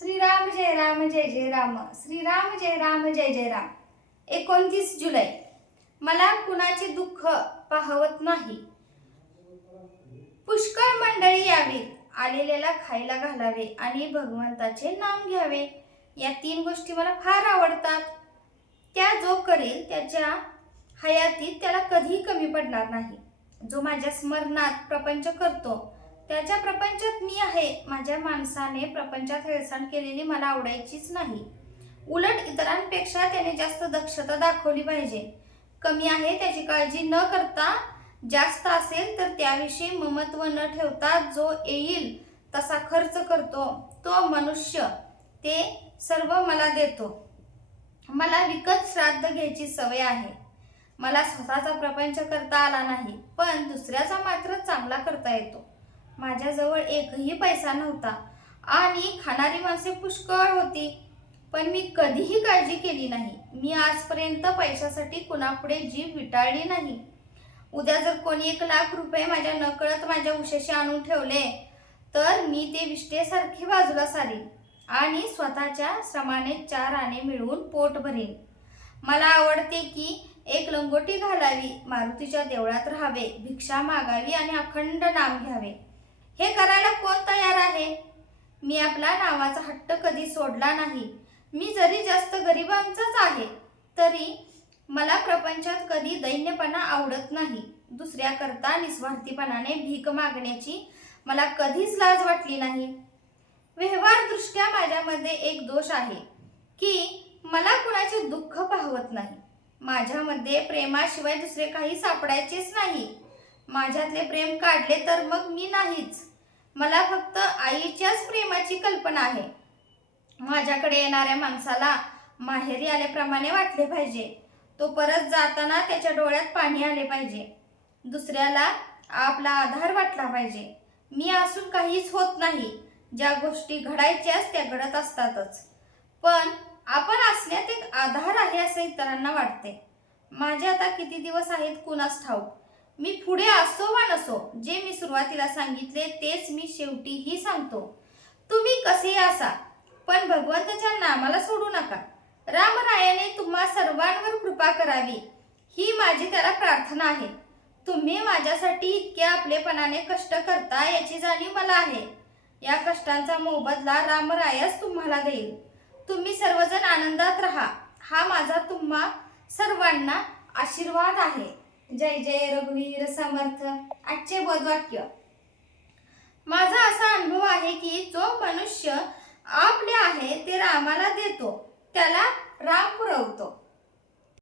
श्रीराम जय राम जय जय राम. श्रीराम जय राम जय जय राम. एकोणतीस जुलै. मला कुणाचे दुःख पाहवत नाही. पुष्कळ मंडळी यावी आलेल्याला खायला घालावे आणि भगवंताचे नाम घ्यावे. या तीन गोष्टी मला फार आवडतात. त्या जो करेल त्याच्या हयातीत त्याला कधी कमी पडणार नाही. जो माझ्या स्मरणात प्रपंच करतो त्याच्या प्रपंचात मी आहे. माझ्या माणसाने प्रपंचात हेळसांड केलेली मला आवडायचीच नाही. उलट इतरांपेक्षा त्याने जास्त दक्षता दाखवली पाहिजे. कमी आहे त्याची काळजी न करता जास्त असेल तर त्याविषयी ममत्व न ठेवता जो येईल तसा खर्च करतो. तो मनुष्य. ते सर्व मला देतो. मला विकत श्राद्ध घ्यायची सवय आहे. मला स्वतःचा प्रपंच करता आला नाही पण दुसऱ्याचा मात्र चांगला करता येतो. माझ्याजवळ एकही पैसा नव्हता. आणि खाणारी माणसे पुष्कळ होती. पण मी कधीही काळजी केली नाही. मी आजपर्यंत पैशासाठी कुणापुढे जीव विटाळली नाही. उद्या जर कोणी एक लाख रुपये माझ्या नकळत माझ्या उशाशी आणून ठेवले तर मी ते विष्टेसारखे बाजूला सारीन आणि स्वतःच्या श्रमाने चार आणे मिळवून पोट भरेन. मला आवडते की एक लंगोटी घालावी मारुतीच्या देवळात राहावे भिक्षा मागावी आणि अखंड नाम घ्यावे. तयार आहे. मी आपला नावाचा हट्ट कधी सोडला नाही. मी जरी जास्त गरिबांचाच आहे तरी मला प्रपंचात कधी दैन्यपणा आवडत नाही. दुसऱ्याकरता निस्वार्थीपणाने भीक मागण्याची मला कधीच लाज वाटली नाही. व्यवहारदृष्ट्या माझ्यामध्ये एक दोष आहे की मला कुणाचे दुःख पाहवत नाही. माझ्यामध्ये प्रेमाशिवाय दुसरे काही सापडायचेच नाही. माझ्यातले प्रेम काढले तर मग मी नाहीच. मला फक्त आईच्याच प्रेमाची कल्पना आहे. माझ्याकडे येणाऱ्या माणसाला माहेरी आल्याप्रमाणे वाटले पाहिजे. तो परत जाताना त्याच्या डोळ्यात पाणी आले पाहिजे. दुसऱ्याला आपला आधार वाटला पाहिजे. मी असून काहीच होत नाही. ज्या गोष्टी घडायच्याच त्या घडत असतातच. पण आपण असण्यात एक आधार आहे असं इतरांना वाटते. माझे आता किती दिवस आहेत कुणास ठाऊक? मी पुढे असो वा नसो जे मी सुरुवातीला सांगितले तेच मी शेवटीही सांगतो. तुम्ही कसेही असा पण भगवंताच्या नामाला सोडू नका. रामरायाने तुम्हा सर्वांवर कृपा करावी ही माझी त्याला प्रार्थना आहे. तुम्ही माझ्यासाठी इतक्या आपलेपणाने कष्ट करता याची जाणीव मला आहे. या कष्टांचा मोबदला रामरायच तुम्हाला देईल. तुम्ही सर्वजण आनंदात राहा हा माझा तुम्हा सर्वांना आशीर्वाद आहे. जय जय रघुवीर समर्थ. आजचे बोधवाक्य. माझा असा अनुभव आहे की जो मनुष्य आपले आहे ते रामाला देतो त्याला राम पुरवतो.